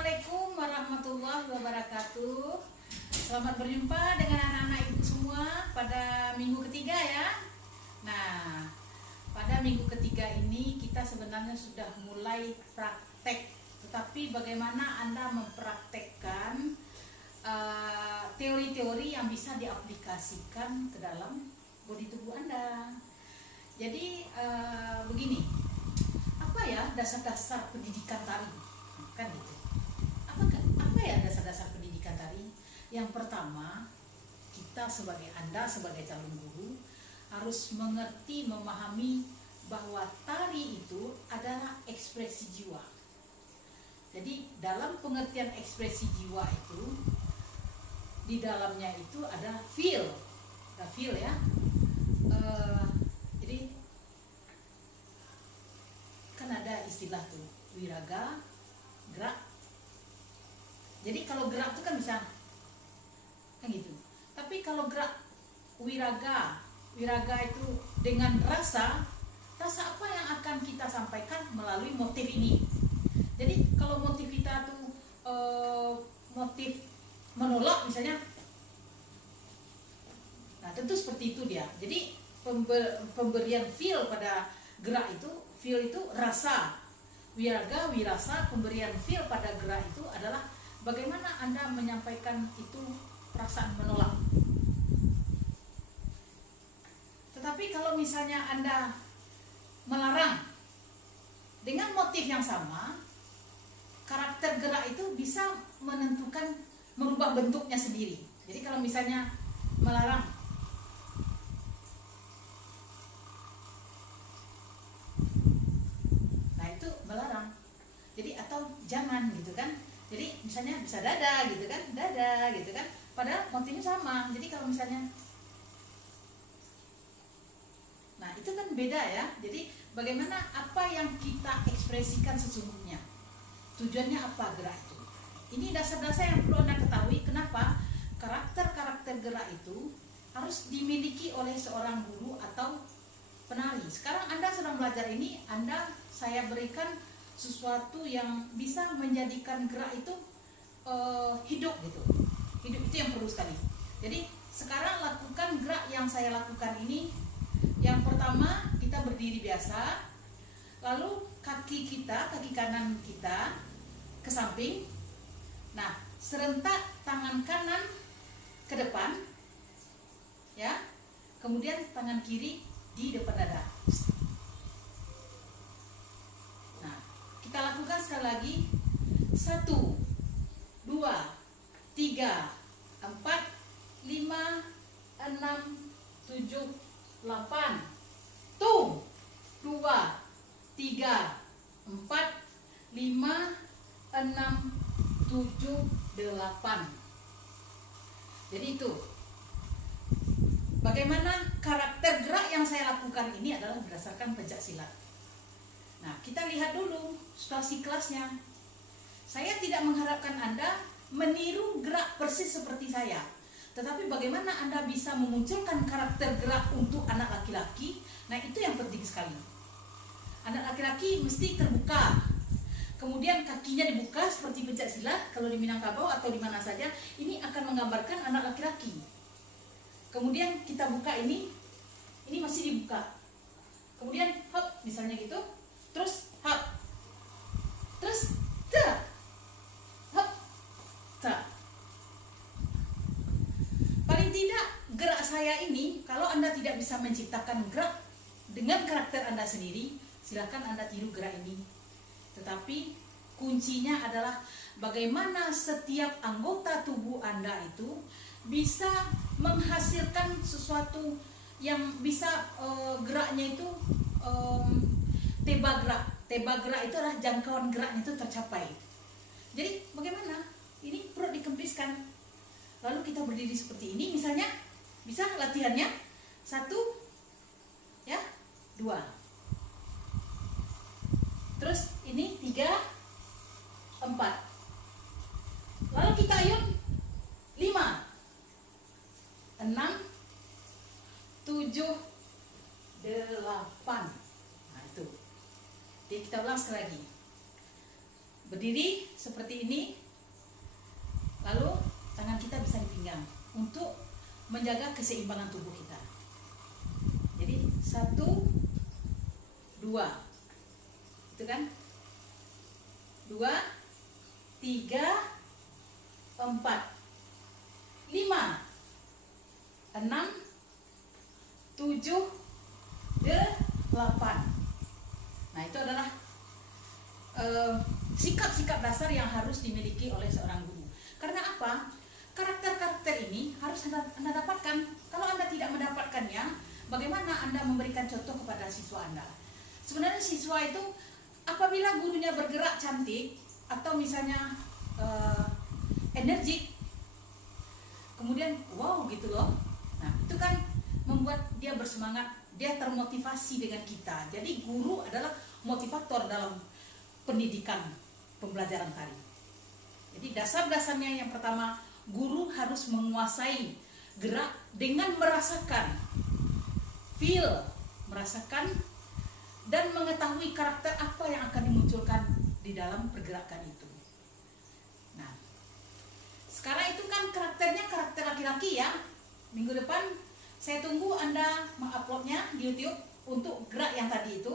Assalamualaikum warahmatullahi wabarakatuh. Selamat berjumpa dengan anak-anak ibu semua pada minggu ketiga ya. Nah, pada minggu ketiga ini kita sebenarnya sudah mulai praktek. Tetapi bagaimana Anda mempraktekkan teori-teori yang bisa diaplikasikan ke dalam bodi tubuh Anda. Jadi begini, apa ya dasar-dasar pendidikan tari? Kan gitu. Apa ya dasar-dasar pendidikan tari? Yang pertama, kita Anda sebagai calon guru harus mengerti, memahami bahwa tari itu adalah ekspresi jiwa. Jadi dalam pengertian ekspresi jiwa itu, di dalamnya itu ada feel ya. Jadi kan ada istilah tuh wiraga, gerak. Jadi kalau gerak itu kan bisa kan gitu. Tapi kalau gerak wiraga itu dengan rasa apa yang akan kita sampaikan melalui motif ini. Jadi kalau motif kita tuh motif menolak misalnya, nah tentu seperti itu dia. Jadi pemberian feel pada gerak itu, feel itu rasa. Wiraga, wirasa, pemberian feel pada gerak itu adalah bagaimana Anda menyampaikan itu perasaan menolak. Tetapi kalau misalnya Anda melarang dengan motif yang sama, karakter gerak itu bisa menentukan, merubah bentuknya sendiri. Jadi kalau misalnya melarang, nah itu melarang. Jadi atau jangan gitu kan. Jadi misalnya bisa dada gitu kan, padahal motifnya sama. Jadi kalau misalnya, nah itu kan beda ya. Jadi bagaimana apa yang kita ekspresikan sesungguhnya, tujuannya apa gerak itu. Ini dasar-dasar yang perlu Anda ketahui. Kenapa karakter gerak itu harus dimiliki oleh seorang guru atau penari. Sekarang Anda sedang belajar ini, saya berikan sesuatu yang bisa menjadikan gerak itu hidup gitu. Hidup itu yang perlu sekali. Jadi sekarang lakukan gerak yang saya lakukan ini. Yang pertama kita berdiri biasa, lalu kaki kanan kita ke samping. Nah, serentak tangan kanan ke depan, ya. Kemudian tangan kiri di depan dada. Nah, kita lakukan sekali lagi. 1, 2, 3, 4, 5, 6, 7, 8. Tung. 2, 3, 4, 5, 6, 7, 8. Jadi itu. Bagaimana karakter gerak yang saya lakukan ini adalah berdasarkan pencak silat. Nah, kita lihat dulu situasi kelasnya. Saya tidak mengharapkan Anda meniru gerak persis seperti saya. Tetapi bagaimana Anda bisa memunculkan karakter gerak untuk anak laki-laki, nah itu yang penting sekali. Anak laki-laki mesti terbuka. Kemudian kakinya dibuka seperti pencak silat. Kalau di Minangkabau atau di mana saja, ini akan menggambarkan anak laki-laki. Kemudian kita buka ini masih dibuka. Kemudian hop, misalnya gitu. Terus hop. Terus ta. Hop. Ta. Paling tidak gerak saya ini, kalau Anda tidak bisa menciptakan gerak dengan karakter Anda sendiri, silakan Anda tiru gerak ini. Tetapi kuncinya adalah bagaimana setiap anggota tubuh Anda itu bisa menghasilkan sesuatu yang bisa geraknya itu teba gerak itu adalah jangkauan geraknya itu tercapai. Jadi bagaimana? Ini perut dikempiskan. Lalu kita berdiri seperti ini misalnya, bisa latihannya 1, ya, 2. Terus ini 3, 4. Lalu kita ayun 5, 6, 7, 8. Nah itu. Jadi kita ulang sekali lagi. berdiri seperti ini, lalu tangan kita bisa di pinggang untuk menjaga keseimbangan tubuh kita. Jadi 1, 2, itu kan, 2, 3, 4, 5, 6, 7, 8. Nah, itu adalah sikap-sikap dasar yang harus dimiliki oleh seorang guru. Karena apa? Karakter-karakter ini harus Anda dapatkan. Kalau Anda tidak mendapatkannya, bagaimana Anda memberikan contoh kepada siswa Anda? Sebenarnya siswa itu apabila gurunya bergerak cantik atau misalnya energik, kemudian wow gitu loh. Nah, itu kan membuat dia bersemangat, dia termotivasi dengan kita. Jadi guru adalah motivator dalam pendidikan pembelajaran tari. Jadi dasar-dasarnya yang pertama, guru harus menguasai gerak dengan merasakan, merasakan dan mengetahui karakter apa yang akan dimunculkan di dalam pergerakan itu. Nah, sekarang itu kan karakternya karakter laki-laki ya. Minggu depan saya tunggu Anda menguploadnya di YouTube untuk gerak yang tadi itu.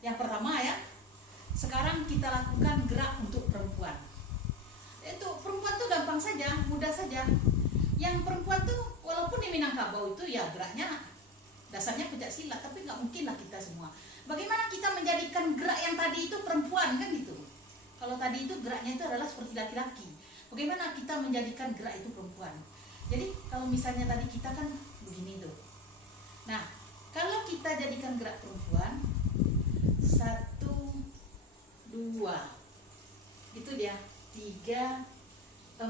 Yang pertama ya. Sekarang kita lakukan gerak untuk perempuan. Untuk perempuan tuh gampang saja, mudah saja. Yang perempuan tuh walaupun di Minangkabau itu ya geraknya dasarnya pencak silat, tapi nggak mungkin lah kita semua. Bagaimana kita menjadikan gerak yang tadi itu perempuan kan gitu? Kalau tadi itu geraknya itu adalah seperti laki-laki. Bagaimana kita menjadikan gerak itu perempuan? Jadi kalau misalnya tadi kita kan begini tuh. Nah, kalau kita jadikan gerak perempuan 1, 2, itu dia 3, 4, 5,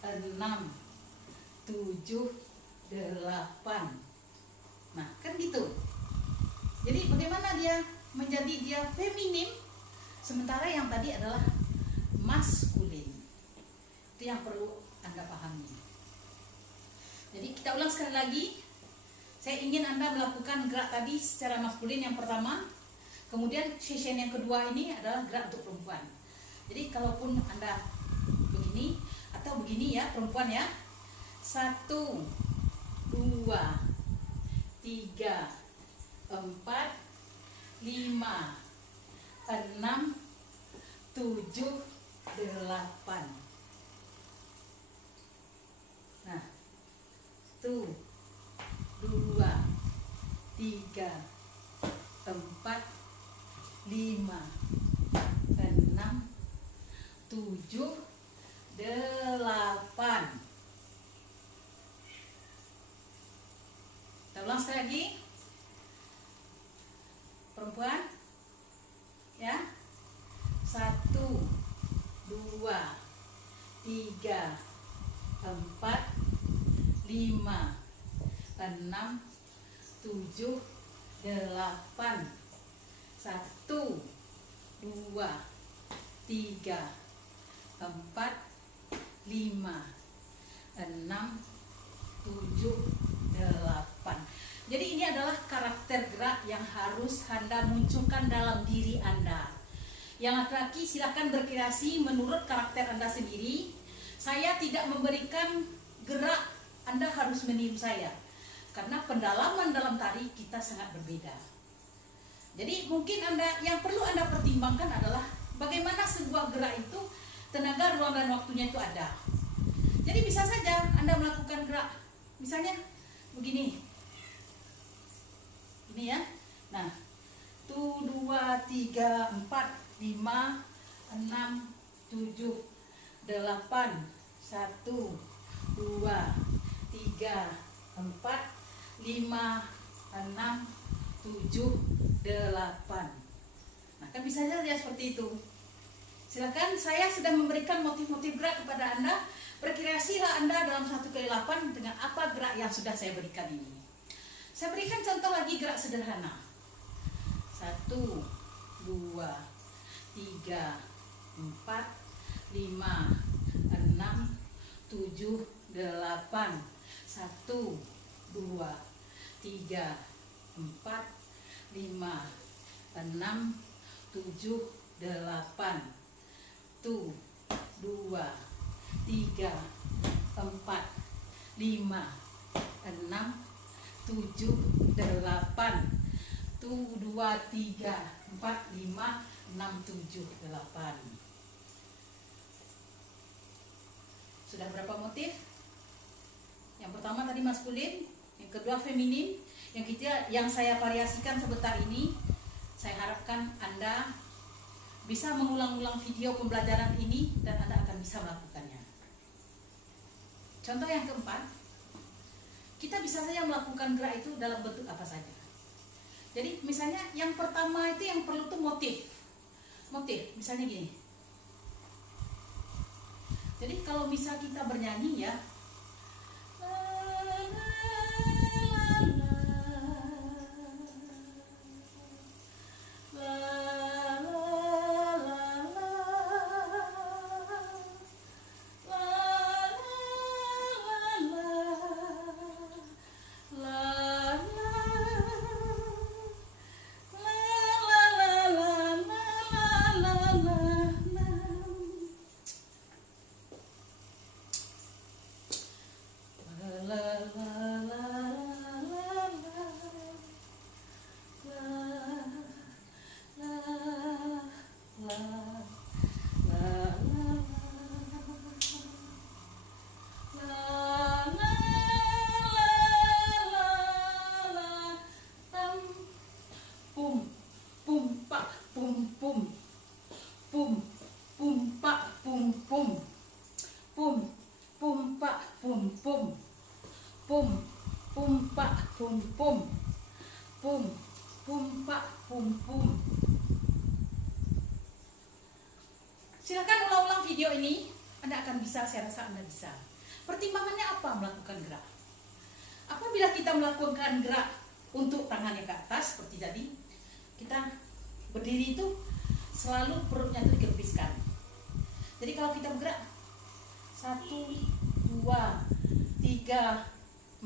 6, 7, 8. Nah, kan gitu. Jadi bagaimana dia menjadi dia feminim, sementara yang tadi adalah maskulin. Itu yang perlu Anda pahami. Jadi kita ulang sekali lagi. Saya ingin Anda melakukan gerak tadi secara maskulin yang pertama. Kemudian session yang kedua ini adalah gerak untuk perempuan. Jadi kalaupun Anda begini atau begini ya perempuan ya. 1, 2, 3, 4, 5, 6, 7, 8. Nah, 1, 2, 3, 4, 5, 6, 7, 8. Kita ulang sekali lagi. Perempuan ya. 1, 2, 3, 4, 5, 6, 7, 8. 1, 2, 3, 4, 5, 6, 7, 8. Jadi ini adalah karakter gerak yang harus Anda munculkan dalam diri Anda. Yang laki-laki silakan berkreasi menurut karakter Anda sendiri. Saya tidak memberikan gerak Anda harus meniru saya, karena pendalaman dalam tari kita sangat berbeda. Jadi mungkin yang perlu Anda pertimbangkan adalah bagaimana sebuah gerak itu tenaga, ruang, dan waktunya itu ada. Jadi bisa saja Anda melakukan gerak misalnya begini, ini ya. Nah, 1, 2, 3, 4, 5, 6, 7, 8. 1, 2, 3, 4, 5, 6, 7, 8. Nah, kan bisa saja seperti itu. Silakan, saya sudah memberikan motif-motif gerak kepada Anda. Berkreasilah Anda dalam 1x8 dengan apa gerak yang sudah saya berikan ini. Saya berikan contoh lagi gerak sederhana. 1, 2, 3, 4, 5, 6, 7, 8. 1, 2, 3, 4, 5, 6, 7, 8. Tuh, 2, 3, 4, 5, 6, 7, 8. Tuh, 2, 3, 4, 5, 6, 7, 8. Sudah berapa motif? Yang pertama tadi maskulin, yang kedua feminin, yang saya variasikan sebentar ini. Saya harapkan Anda bisa mengulang-ulang video pembelajaran ini dan Anda akan bisa melakukannya. Contoh yang keempat, kita bisa saja melakukan gerak itu dalam bentuk apa saja. Jadi misalnya yang pertama itu yang perlu tuh motif. Misalnya gini. Jadi kalau misal kita bernyanyi ya, silakan ulang-ulang video ini. Anda akan bisa, saya rasa Anda bisa. Pertimbangannya apa melakukan gerak? Apabila kita melakukan gerak untuk tangannya ke atas seperti tadi, kita berdiri itu selalu perutnya itu dikempiskan. Jadi kalau kita bergerak 1, 2, 3,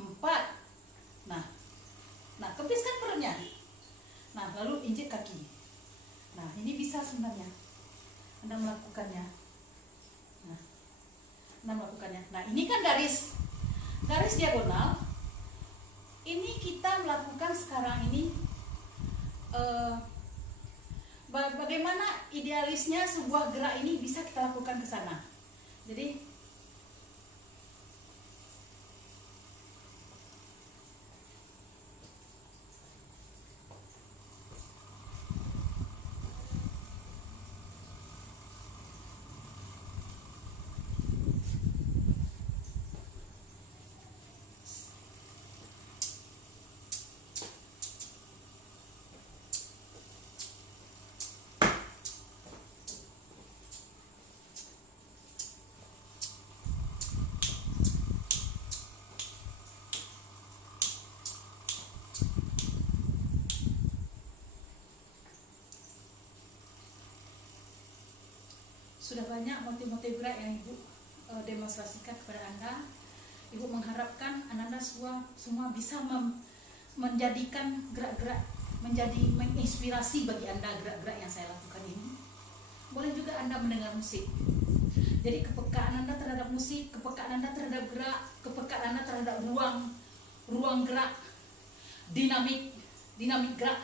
4, nah kempiskan perutnya. Nah lalu injek kaki. Nah ini bisa sebenarnya Anda melakukannya. Nah ini kan garis diagonal. Ini kita melakukan sekarang ini bagaimana idealisnya sebuah gerak ini bisa kita lakukan ke sana. Jadi sudah banyak motif-motif gerak yang Ibu demonstrasikan kepada Anda. Ibu mengharapkan Anda semua bisa menjadikan gerak-gerak menjadi menginspirasi bagi Anda gerak-gerak yang saya lakukan ini. Boleh juga Anda mendengar musik. Jadi kepekaan Anda terhadap musik, kepekaan Anda terhadap gerak, kepekaan Anda terhadap ruang gerak, dinamik gerak.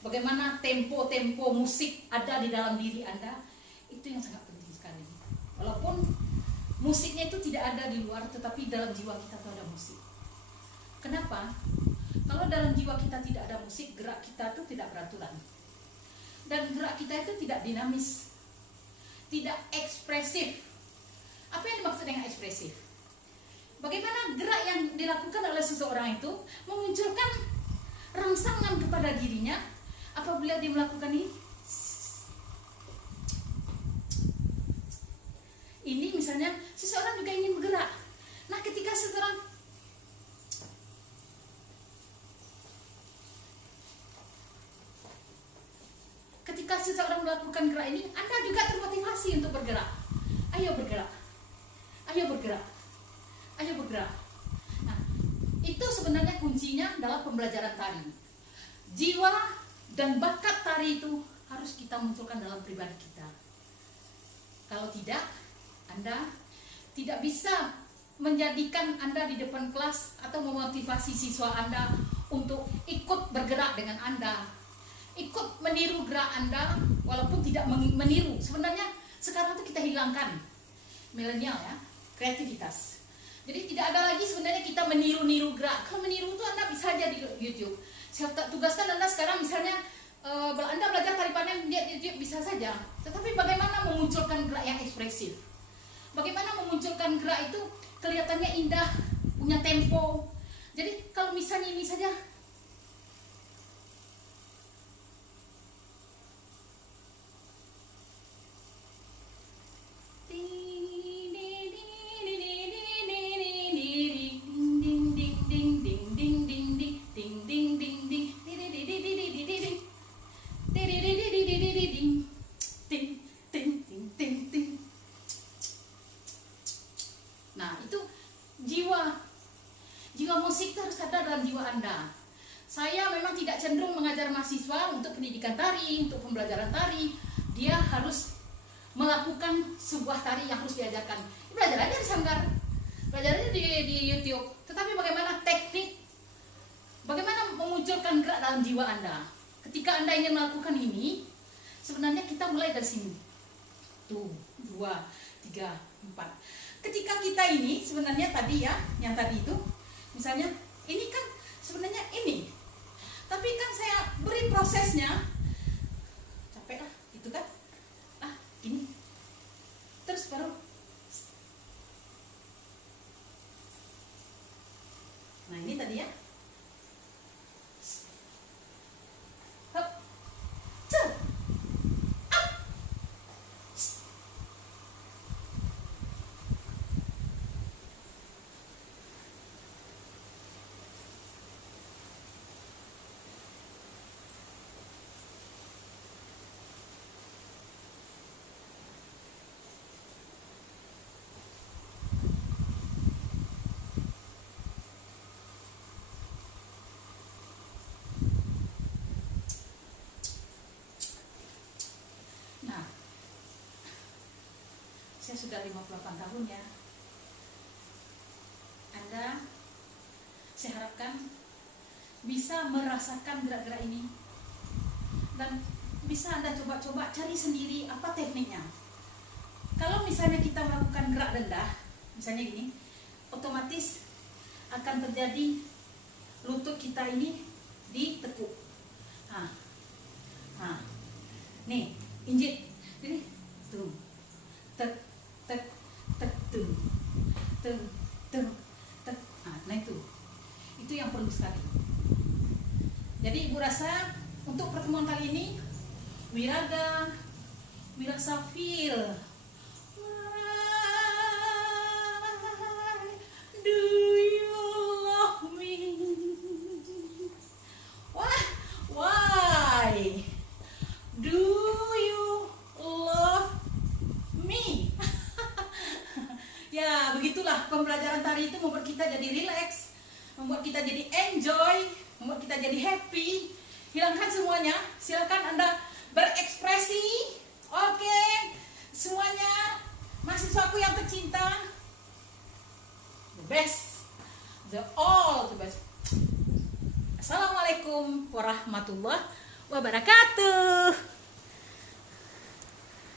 Bagaimana tempo musik ada di dalam diri Anda, itu yang sangat penting sekali. Walaupun musiknya itu tidak ada di luar, tetapi dalam jiwa kita itu ada musik. Kenapa? Kalau dalam jiwa kita tidak ada musik, gerak kita itu tidak beraturan. Dan gerak kita itu tidak dinamis, tidak ekspresif. Apa yang dimaksud dengan ekspresif? Bagaimana gerak yang dilakukan oleh seseorang itu memunculkan rangsangan kepada dirinya apabila dia melakukan ini. Ini misalnya seseorang juga ingin bergerak. Nah ketika seseorang melakukan gerak ini, Anda juga termotivasi untuk bergerak. Ayo bergerak. Ayo bergerak. Ayo bergerak. Nah, itu sebenarnya kuncinya dalam pembelajaran tari. Jiwa dan bakat tari itu harus kita munculkan dalam pribadi kita. Kalau tidak, Anda tidak bisa menjadikan Anda di depan kelas atau memotivasi siswa Anda untuk ikut bergerak dengan Anda, ikut meniru gerak Anda walaupun tidak meniru. Sebenarnya sekarang itu kita hilangkan milenial ya, kreativitas. Jadi tidak ada lagi sebenarnya kita meniru-niru gerak. Kalau meniru itu Anda bisa aja di YouTube. Saya tugaskan Anda sekarang misalnya Anda belajar tari panen di YouTube bisa saja. Tetapi bagaimana memunculkan gerak yang ekspresif? Bagaimana memunculkan gerak itu kelihatannya indah, punya tempo. Jadi kalau misalnya ini saja, nah itu jiwa musik itu harus ada dalam jiwa Anda. Saya memang tidak cenderung mengajar mahasiswa untuk pendidikan tari, untuk pembelajaran tari. Dia harus melakukan sebuah tari yang harus diajarkan. Belajar aja di sanggar, belajar aja di YouTube. Tetapi bagaimana teknik, bagaimana memunculkan gerak dalam jiwa Anda. Ketika Anda ingin melakukan ini, sebenarnya kita mulai dari sini. Tuh, 2, 3, 4. Ketika kita ini sebenarnya tadi ya, yang tadi itu, misalnya ini kan sebenarnya ini. Tapi kan saya beri prosesnya, capek lah, gitu kan. Ini terus baru nah ini tadi ya hop cel up. Nah, saya sudah 58 tahun ya. Anda, saya harapkan bisa merasakan gerak-gerak ini dan bisa Anda coba-coba cari sendiri apa tekniknya. Kalau misalnya kita melakukan gerak rendah, misalnya gini, otomatis akan terjadi lutut kita ini ditekuk. Nih, injek, ini tung, tek, tek, tek, tung, tung, tung, tek. Nah itu yang perlu sekali. Jadi Ibu rasa untuk pertemuan kali ini, Wiraga, Wirasafil, do you love me? Why? Do you love me? Ya, begitulah pembelajaran tari itu membuat kita jadi relax, membuat kita jadi enjoy, membuat kita jadi happy. Hilangkan semuanya, silakan Anda berekspresi. Oke, semuanya mahasiswaku yang tercinta, the best, all the best. Assalamualaikum warahmatullahi wabarakatuh.